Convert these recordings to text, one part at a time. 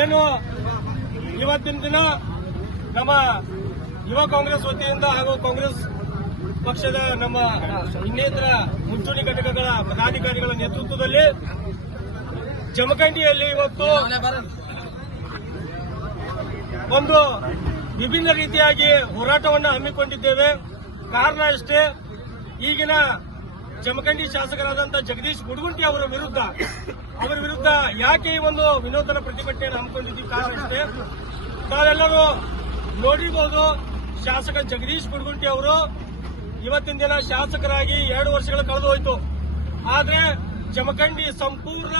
ಏನು ಇವತ್ತಿನ ದಿನ ನಮ್ಮ ಯುವ ಕಾಂಗ್ರೆಸ್ ವತಿಯಿಂದ ಹಾಗೂ ಕಾಂಗ್ರೆಸ್ ಪಕ್ಷದ ನಮ್ಮ ಇನ್ನಿತರ ಮುಂಚೂಣಿ ಘಟಕಗಳ ಪದಾಧಿಕಾರಿಗಳ ನೇತೃತ್ವದಲ್ಲಿ ಜಮಖಂಡಿಯಲ್ಲಿ ಇವತ್ತು ಒಂದು ವಿಭಿನ್ನ ರೀತಿಯಾಗಿ ಹೋರಾಟವನ್ನು ಹಮ್ಮಿಕೊಂಡಿದ್ದೇವೆ. ಕಾರಣ ಅಷ್ಟೇ, ಈಗಿನ ಜಮಖಂಡಿ ಶಾಸಕರಾದಂತಹ ಜಗದೀಶ್ ಗುಡಗುಂಟಿ ಅವರ ವಿರುದ್ಧ ಯಾಕೆ ಈ ಒಂದು ವಿನೂತನ ಪ್ರತಿಭಟನೆಯನ್ನು ಹಮ್ಮಿಕೊಂಡಿದ್ದೀವಿ ಕಾರಣ ಅಷ್ಟೇ. ತಾವೆಲ್ಲರೂ ನೋಡಿರಬಹುದು, ಶಾಸಕ ಜಗದೀಶ್ ಗುಡಗುಂಟಿ ಅವರು ಇವತ್ತಿನ ದಿನ ಶಾಸಕರಾಗಿ 2 ವರ್ಷಗಳು ಕಳೆದು ಹೋಯಿತು. ಆದ್ರೆ ಜಮಖಂಡಿ ಸಂಪೂರ್ಣ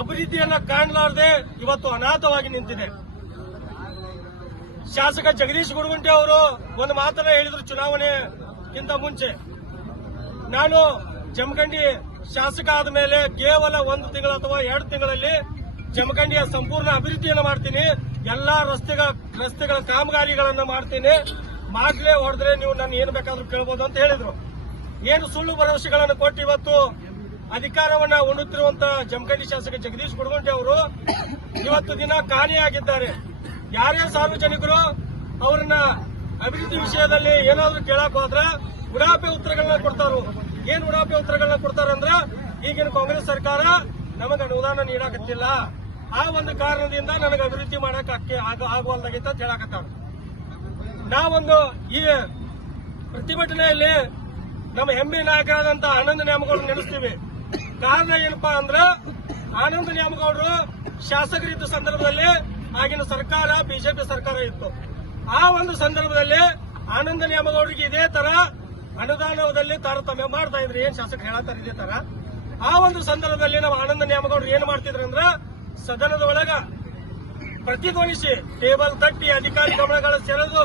ಅಭಿವೃದ್ಧಿಯನ್ನ ಕಾಣಲಾರದೆ ಇವತ್ತು ಅನಾಥವಾಗಿ ನಿಂತಿದೆ. ಶಾಸಕ ಜಗದೀಶ್ ಗುಡಗುಂಟಿ ಅವರು ಒಂದು ಮಾತನ್ನ ಹೇಳಿದ್ರು ಚುನಾವಣೆಗಿಂತ ಮುಂಚೆ, ನಾನು ಜಮಖಂಡಿ ಶಾಸಕ ಆದ ಮೇಲೆ ಕೇವಲ 1 ತಿಂಗಳು ಅಥವಾ 2 ತಿಂಗಳಲ್ಲಿ ಜಮಖಂಡಿಯ ಸಂಪೂರ್ಣ ಅಭಿವೃದ್ಧಿಯನ್ನು ಮಾಡ್ತೀನಿ, ಎಲ್ಲಾ ರಸ್ತೆಗಳ ಕಾಮಗಾರಿಗಳನ್ನು ಮಾಡ್ತೀನಿ, ಮಾಡ್ಲೇ ಹೊಡೆದ್ರೆ ನೀವು ನನ್ನ ಏನು ಬೇಕಾದ್ರೂ ಕೇಳಬಹುದು ಅಂತ ಹೇಳಿದ್ರು. ಏನು ಸುಳ್ಳು ಭರವಸೆಗಳನ್ನು ಕೊಟ್ಟು ಇವತ್ತು ಅಧಿಕಾರವನ್ನ ಉಣ್ಣುತ್ತಿರುವಂತಹ ಜಮಖಂಡಿ ಶಾಸಕ ಜಗದೀಶ್ ಗುಡಗುಂಟಿ ಅವರು ಇವತ್ತು ದಿನ ಕಾಣೆಯಾಗಿದ್ದಾರೆ. ಯಾರೇ ಸಾರ್ವಜನಿಕರು ಅವರನ್ನ ಅಭಿವೃದ್ಧಿ ವಿಷಯದಲ್ಲಿ ಏನಾದ್ರೂ ಕೇಳಕ್ ಹೋದ್ರೆ ಉಡಾಪೆ ಉತ್ತರಗಳನ್ನ ಕೊಡ್ತಾರು. ಏನ್ ಉಡಾಪೆ ಉತ್ತರಗಳನ್ನ ಕೊಡ್ತಾರಂದ್ರ, ಈಗಿನ ಕಾಂಗ್ರೆಸ್ ಸರ್ಕಾರ ನಮಗೆ ಅನುದಾನ ನೀಡಾಕತ್ತಿಲ್ಲ, ಆ ಒಂದು ಕಾರಣದಿಂದ ನನಗೆ ಅಭಿವೃದ್ಧಿ ಮಾಡಕ್ ಆಗುವಲ್ದಾಗಿತ್ತ ಅಂತ ಹೇಳಕತ್ತಾರ. ನಾವೊಂದು ಈ ಪ್ರತಿಭಟನೆಯಲ್ಲಿ ನಮ್ಮ ಹೆಮ್ಮೆ ನಾಯಕರಾದಂತಹ ಆನಂದ ನ್ಯಾಮಗೌಡರು ನೆನೆಸ್ತೀವಿ. ಕಾರಣ ಏನಪ್ಪಾ ಅಂದ್ರ, ಆನಂದ ನ್ಯಾಮಗೌಡರು ಶಾಸಕರಿದ್ದ ಸಂದರ್ಭದಲ್ಲಿ ಆಗಿನ ಸರ್ಕಾರ ಬಿಜೆಪಿ ಸರ್ಕಾರ ಇತ್ತು. ಆ ಒಂದು ಸಂದರ್ಭದಲ್ಲಿ ಆನಂದ ನ್ಯಾಮಗೌಡರಿಗೆ ಇದೇ ತರ ಅನುದಾನದಲ್ಲಿ ತಾರತಮ್ಯ ಮಾಡ್ತಾ ಇದ್ರು. ಏನ್ ಶಾಸಕರು ಹೇಳತ್ತಾರ ಇದೇ ತರ. ಆ ಒಂದು ಸಂದರ್ಭದಲ್ಲಿ ನಮ್ಮ ಆನಂದ ನ್ಯಾಮಗೌಡರು ಏನ್ ಮಾಡ್ತಿದ್ರಂದ್ರ, ಸದನದ ಒಳಗ ಪ್ರತಿಧ್ವನಿಸಿ ಟೇಬಲ್ ತಟ್ಟಿ ಅಧಿಕಾರಿ ಗಮನಗಳ ಸೆಳೆದು,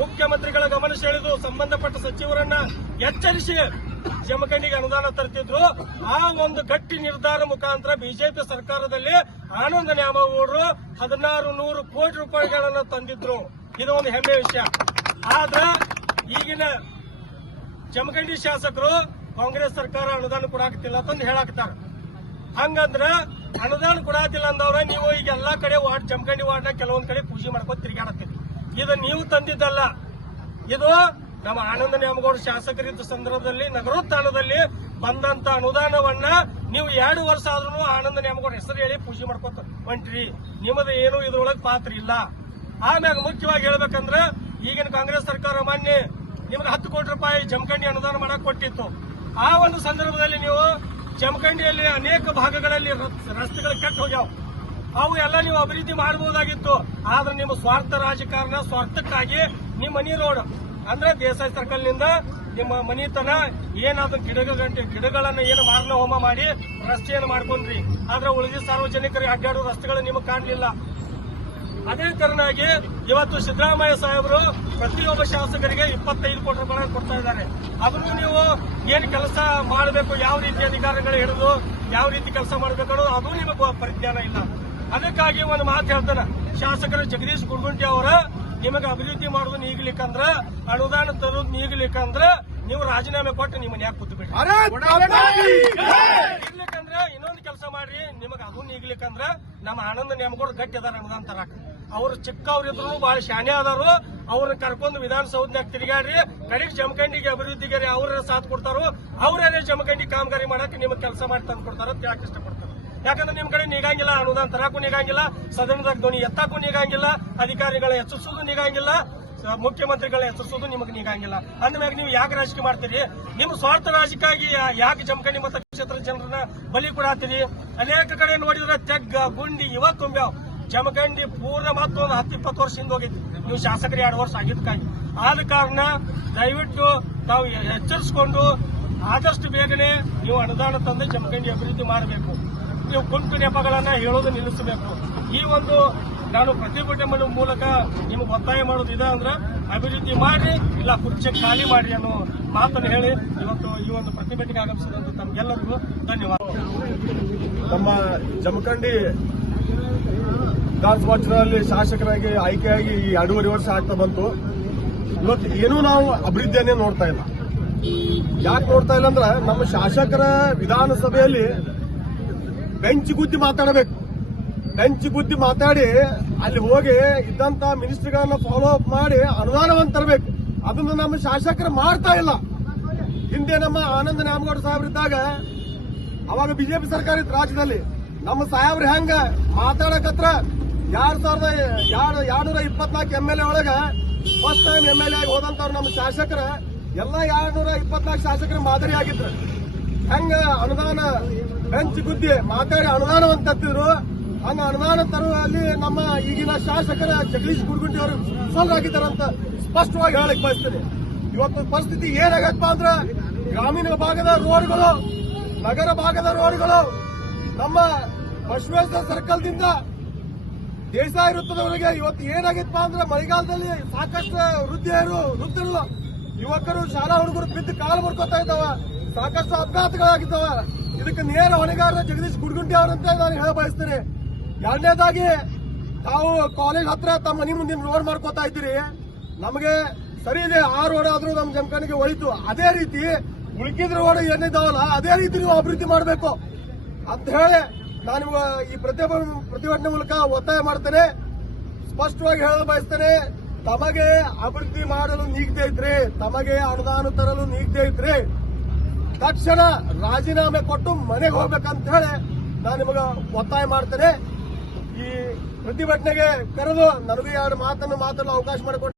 ಮುಖ್ಯಮಂತ್ರಿಗಳ ಗಮನ ಸೆಳೆದು, ಸಂಬಂಧಪಟ್ಟ ಸಚಿವರನ್ನ ಎಚ್ಚರಿಸಿ ಜಮಖಂಡಿಗೆ ಅನುದಾನ ತರ್ತಿದ್ರು. ಆ ಒಂದು ಗಟ್ಟಿ ನಿರ್ಧಾರ ಮುಖಾಂತರ ಬಿಜೆಪಿ ಸರ್ಕಾರದಲ್ಲಿ ಆನಂದ ನ್ಯಾಮಗೌಡರು 1600 ಕೋಟಿ ರೂಪಾಯಿಗಳನ್ನು ತಂದಿದ್ರು. ಇದು ಒಂದು ಹೆಮ್ಮೆಯ ವಿಷಯ. ಆದ್ರ ಈಗಿನ ಜಮಖಂಡಿ ಶಾಸಕರು ಕಾಂಗ್ರೆಸ್ ಸರ್ಕಾರ ಅನುದಾನ ಕೊಡಾಕತ್ತಿಲ್ಲ ಅಂತಂದು ಹೇಳಾಕತ್ತಾರ. ಹಂಗಂದ್ರ ಅನುದಾನ ಕೊಡಾತಿಲ್ಲ ಅಂದವ್ರ ನೀವು ಈಗ ಎಲ್ಲಾ ಕಡೆ ವಾರ್ಡ್ ಜಮಖಂಡಿ ವಾರ್ಡ್ನ ಕೆಲವೊಂದ್ ಕಡೆ ಪೂಜೆ ಮಾಡ್ಕೊಂಡು ತಿರುಗಾಡತ್ತೀರಿ. ಇದು ನೀವು ತಂದಿದ್ದಲ್ಲ, ಇದು ನಮ್ಮ ಆನಂದ ನ್ಯಾಮಗೌಡ ಶಾಸಕರಿದ್ದ ಸಂದರ್ಭದಲ್ಲಿ ನಗರೋತ್ಥಾನದಲ್ಲಿ ಬಂದಂತ ಅನುದಾನವನ್ನ ನೀವು 2 ವರ್ಷ ಆದ್ರೂ ಆನಂದ ನ್ಯಾಮಗೌಡ ಹೆಸರು ಹೇಳಿ ಪೂಜೆ ಮಾಡ್ಕೊತ ಹೊಂಟ್ರಿ. ನಿಮ್ಮದು ಏನು ಇದ್ರೊಳಗೆ ಪಾತ್ರ ಇಲ್ಲ. ಆಮ್ಯಾಗ ಮುಖ್ಯವಾಗಿ ಹೇಳ್ಬೇಕಂದ್ರ, ಈಗಿನ ಕಾಂಗ್ರೆಸ್ ಸರ್ಕಾರ ಮಾನ್ಯ ನಿಮ್ಗೆ 10 ಕೋಟಿ ರೂಪಾಯಿ ಜಮಖಂಡಿ ಅನುದಾನ ಮಾಡಕ್ ಕೊಟ್ಟಿತ್ತು. ಆ ಒಂದು ಸಂದರ್ಭದಲ್ಲಿ ನೀವು ಜಮಖಂಡಿಯಲ್ಲಿ ಅನೇಕ ಭಾಗಗಳಲ್ಲಿ ರಸ್ತೆಗಳು ಕೆಟ್ಟು ಹೋಗ್ಯಾವ. ಅವು ಎಲ್ಲ ನೀವು ಅಭಿವೃದ್ಧಿ ಮಾಡಬಹುದಾಗಿತ್ತು. ಆದ್ರೆ ನಿಮ್ಮ ಸ್ವಾರ್ಥ ರಾಜಕಾರಣ, ಸ್ವಾರ್ಥಕ್ಕಾಗಿ ನಿಮ್ಮ ಮನಿ ರೋಡ್ ಅಂದ್ರೆ ದೇಸಾಯಿ ಸರ್ಕಲ್ ನಿಂದ ನಿಮ್ಮ ಮನಿತನ ಏನಾದ್ರೂ ಗಿಡಗಳನ್ನು ಏನು ಮಾರಣ ಹೋಮ ಮಾಡಿ ರಸ್ತೆಯನ್ನು ಮಾಡ್ಕೊಂಡ್ರಿ. ಆದ್ರೆ ಉಳಿದ ಸಾರ್ವಜನಿಕರಿಗೆ ಅಡ್ಡಾಡೋ ರಸ್ತೆಗಳು ನಿಮಗೆ ಕಾಣಲಿಲ್ಲ. ಅದೇ ತರನಾಗಿ ಇವತ್ತು ಸಿದ್ದರಾಮಯ್ಯ ಸಾಹೇಬರು ಪ್ರತಿಯೊಬ್ಬ ಶಾಸಕರಿಗೆ 25 ಕೋಟಿ ರೂಪಾಯಿ ಕೊಡ್ತಾ ಇದ್ದಾರೆ. ಅದನ್ನು ನೀವು ಏನು ಕೆಲಸ ಮಾಡಬೇಕು, ಯಾವ ರೀತಿ ಅಧಿಕಾರಿಗಳು ಹಿಡಿದು ಯಾವ ರೀತಿ ಕೆಲಸ ಮಾಡಬೇಕು ಅನ್ನೋದು ಅದು ನಿಮಗೆ ಪರಿಜ್ಞಾನ ಇಲ್ಲ. ಅದಕ್ಕಾಗಿ ಒಂದು ಮಾತು ಹೇಳ್ತಾನೆ, ಶಾಸಕರು ಜಗದೀಶ್ ಗುಡಗುಂಟಿ ಅವರ ನಿಮಗೆ ಅಭಿವೃದ್ಧಿ ಮಾಡೋದು ನೀಗ್ಲಿಕ್ಕಂದ್ರ, ಅನುದಾನ ತರೋದು ನೀಗ್ಲಿಕ್ಕಂದ್ರ ನೀವು ರಾಜೀನಾಮೆ ಕೊಟ್ಟು ನಿಮ್ಮ ಮನ್ಯಾಗ ಕೂತು ಬಿಡ್ರಿ. ಇರ್ಲಿಕ್ಕಂದ್ರ ಇನ್ನೊಂದು ಕೆಲಸ ಮಾಡ್ರಿ. ನಿಮಗೆ ಅದು ನೀಗ್ಲಿಕ್ಕಂದ್ರ ನಮ್ಮ ಆನಂದ ನ್ಯಾಮಗೌಡ ಗಟ್ಟಿ ಅದಾರ ಅನುದಾನ ತರಾಕ. ಅವ್ರು ಚಿಕ್ಕವ್ರಿದ್ರು ಬಹಳ ಶಾಣೆ ಆದಾರು. ಅವ್ರನ್ನ ಕರ್ಕೊಂಡು ವಿಧಾನಸೌಧನ್ಯಾಗ ತಿರುಗಾಡ್ರಿ. ಕಡೆಗೆ ಜಮಖಂಡಿಗೆ ಅಭಿವೃದ್ಧಿಗೆ ಅವ್ರ ಸಾಥ್ ಕೊಡ್ತಾರೋ, ಅವರೇ ಜಮಖಂಡಿ ಕಾಮಗಾರಿ ಮಾಡಕ್ಕೆ ನಿಮಗೆ ಕೆಲಸ ಮಾಡಿ ತಂದು ಕೊಡ್ತಾರ ಅಂತ ಹೇಳಕ್ ಇಷ್ಟಪಡ್ತಾರೆ. ಯಾಕಂದ್ರೆ ನಿಮ್ ಕಡೆ ನಿಗಂಗಿಲ್ಲ, ಅನುದಾನ ತರಾಕು ನಿಗಂಗಿಲ್ಲ, ಸದನದಾಗ ಧ್ವನಿ ಎತ್ತಾಕು ನಿಗಂಗಿಲ್ಲ, ಅಧಿಕಾರಿಗಳ ಎಚ್ಚರಿಸೋದು ನಿಗಂಗಿಲ್ಲ, ಮುಖ್ಯಮಂತ್ರಿಗಳ ಹೆಸರಿಸೋದು ನಿಮಗೆ ನಿಗಂಗಿಲ್ಲ. ಅಂದ್ಮ್ಯಾಗ ನೀವು ಯಾಕೆ ರಾಜಕೀಯ ಮಾಡ್ತೀರಿ? ನಿಮ್ಮ ಸ್ವಾರ್ಥ ರಾಜಕ್ಕಾಗಿ ಯಾಕೆ ಜಮಖಂಡಿ ಮತಕ್ಷೇತ್ರದ ಜನರನ್ನ ಬಲಿ ಕೊಡಾತೀರಿ? ಅನೇಕ ಕಡೆ ನೋಡಿದ್ರೆ ತೆಗ್ಗ ಗುಂಡಿ ಇವ ತುಂಬ್ಯಾವ್. ಜಮಖಂಡಿ ಪೂರ್ಣ ಮತ್ತೊಂದು 10-20 ವರ್ಷ ಹಿಂದೆ ಹೋಗಿತ್ತು. ನೀವು ಶಾಸಕರು 2 ವರ್ಷ ಆಗಿದ್ದಕ್ಕಾಗಿ. ಆದ ಕಾರಣ ದಯವಿಟ್ಟು ತಾವು ಎಚ್ಚರಿಸಿಕೊಂಡು ಆದಷ್ಟು ಬೇಗನೆ ನೀವು ಅನುದಾನ ತಂದು ಜಮಖಂಡಿ ಅಭಿವೃದ್ಧಿ ಮಾಡಬೇಕು. ನೀವು ಗುಂಪು ನೆಪಗಳನ್ನ ಹೇಳೋದು ನಿಲ್ಲಿಸಬೇಕು. ಈ ಒಂದು ನಾನು ಪ್ರತಿಭಟನೆ ಮೂಲಕ ನಿಮಗೆ ಒತ್ತಾಯ ಮಾಡೋದು ಇದೆ ಅಂದ್ರೆ, ಅಭಿವೃದ್ಧಿ ಮಾಡಿ ಇಲ್ಲ ಕುರ್ಚಿ ಖಾಲಿ ಮಾಡಿ ಅನ್ನೋ ಮಾತನ್ನು ಹೇಳಿ ಇವತ್ತು ಈ ಒಂದು ಪ್ರತಿಭಟನೆಗೆ ಆಗಮಿಸಿದಂತ ತಮಗೆಲ್ಲರಿಗೂ ಧನ್ಯವಾದ. ನಮ್ಮ ಜಮಖಂಡಿ ವಿಧಾನಸಭಾ ಚುನಾವಣೆಯಲ್ಲಿ ಶಾಸಕರಾಗಿ ಆಯ್ಕೆಯಾಗಿ 2.5 ವರ್ಷ ಆಗ್ತಾ ಬಂತು. ಇವತ್ತು ಏನೂ ನಾವು ಅಭಿವೃದ್ಧಿಯನ್ನೇ ನೋಡ್ತಾ ಇಲ್ಲ. ಯಾಕೆ ನೋಡ್ತಾ ಇಲ್ಲ ಅಂದ್ರೆ, ನಮ್ಮ ಶಾಸಕರ ವಿಧಾನಸಭೆಯಲ್ಲಿ ಬೆಂಚ್ ಗುದ್ದಿ ಮಾತಾಡಬೇಕು. ಬೆಂಚ್ ಬುದ್ಧಿ ಮಾತಾಡಿ ಅಲ್ಲಿ ಹೋಗಿ ಇದ್ದಂತ ಮಿನಿಸ್ಟರ್ಗಳನ್ನ ಫಾಲೋ ಅಪ್ ಮಾಡಿ ಅನುದಾನವನ್ನು ತರಬೇಕು. ಅದನ್ನು ನಮ್ಮ ಶಾಸಕರು ಮಾಡ್ತಾ ಇಲ್ಲ. ಹಿಂದೆ ನಮ್ಮ ಆನಂದ ನ್ಯಾಮಗೌಡ ಸಾಹೇಬ್ರಿದ್ದಾಗ ಅವಾಗ ಬಿಜೆಪಿ ಸರ್ಕಾರ ಇತ್ತು ರಾಜ್ಯದಲ್ಲಿ. ನಮ್ಮ ಸಾಹೇಬ್ರು ಹೆಂಗ ಮಾತಾಡಕತ್ರ 2,224 MLA ಒಳಗ ಫಸ್ಟ್ ಟೈಮ್ MLA ಆಗಿ ಹೋದಂತವ್ರು ನಮ್ಮ ಶಾಸಕರ ಎಲ್ಲ 224 ಶಾಸಕರ ಮಾದರಿ ಆಗಿದ್ರು. ಹೆಂಗ ಅನುದಾನ ಬೆಂಚ್ ಬುದ್ಧಿ ಮಾತಾಡಿ ಅನುದಾನವನ್ನು ತತ್ತಿದ್ರು, ಹಂಗ ಅನುದಾನ ತರುವಲ್ಲಿ ನಮ್ಮ ಈಗಿನ ಶಾಸಕರ ಜಗದೀಶ್ ಗುಡ್ಗುಂಟಿ ಅವರು ವಿಫಲರಾಗಿದ್ದಾರಂತ ಸ್ಪಷ್ಟವಾಗಿ ಹೇಳಕ್ ಬಯಸ್ತೀನಿ. ಇವತ್ತು ಪರಿಸ್ಥಿತಿ ಏನಾಗತ್ತಪ್ಪ ಅಂದ್ರೆ ಗ್ರಾಮೀಣ ಭಾಗದ ರೋಡ್ಗಳು, ನಗರ ಭಾಗದ ರೋಡ್ಗಳು, ನಮ್ಮ ಬಸವೇಶ್ವರ ಸರ್ಕಲ್ ದಿಂದ ದೇಸಾಯಿ ವೃತ್ತದವರೆಗೆ ಇವತ್ತು ಏನಾಗಿತ್ತಪ್ಪ ಅಂದ್ರೆ ಮಳೆಗಾಲದಲ್ಲಿ ಸಾಕಷ್ಟು ವೃದ್ಧರು ಯುವಕರು ಶಾಲಾ ಹುಡುಗರು ಬಿದ್ದು ಕಾಲು ಮುರ್ಕೋತಾ ಇದ್ದಾವ, ಸಾಕಷ್ಟು ಅಪಘಾತಗಳಾಗಿದ್ದಾವ. ಇದಕ್ಕೆ ನೇರ ಹೊಣೆಗಾರ ಜಗದೀಶ್ ಗುಡ್ಗುಂಟಿ ಅವರಂತ ನಾನು ಹೇಳ ಬಯಸ್ತೇನೆ. ಎರಡನೇದಾಗಿ ತಾವು ಕಾಲೇಜ್ ಹತ್ರ ತಮ್ಮ ಮನೆ ಮುಂದಿನ ರೋಡ್ ಮಾಡ್ಕೋತಾ ಇದ್ದೀರಿ. ನಮಗೆ ಸರಿ ಇದೆ, ಆ ರೋಡ್ ಆದ್ರೂ ನಮ್ಮ ಜಮಖಂಡಿಗೆ ಒಳಿತು. ಅದೇ ರೀತಿ ಉಳ್ಕಿದ್ರ ರೋಡ್ ಏನಿದ್ದಾವಲ್ಲ ಅದೇ ರೀತಿ ನೀವು ಅಭಿವೃದ್ಧಿ ಮಾಡಬೇಕು ಅಂತ ಹೇಳಿ ನಾನು ಈ ಪ್ರತಿಭಟನೆ ಮೂಲಕ ಒತ್ತಾಯ ಮಾಡ್ತೇನೆ. ಸ್ಪಷ್ಟವಾಗಿ ಹೇಳಲು ಬಯಸ್ತೇನೆ, ತಮಗೆ ಅಭಿವೃದ್ಧಿ ಮಾಡಲು ನೀಗದೇ ಇದ್ರೆ, ತಮಗೆ ಅನುದಾನ ತರಲು ನೀಗದೇ ಇದ್ರೆ ತಕ್ಷಣ ರಾಜೀನಾಮೆ ಕೊಟ್ಟು ಮನೆಗೆ ಹೋಗ್ಬೇಕಂತ ಹೇಳಿ ನಾನು ನಿಮಗೆ ಒತ್ತಾಯ ಮಾಡ್ತೇನೆ. ಈ ಪ್ರತಿಭಟನೆಗೆ ಕರೆದು ನನಗೆ 2 ಮಾತನ್ನು ಮಾತನಾಡಲು ಅವಕಾಶ ಮಾಡಿಕೊಟ್ಟು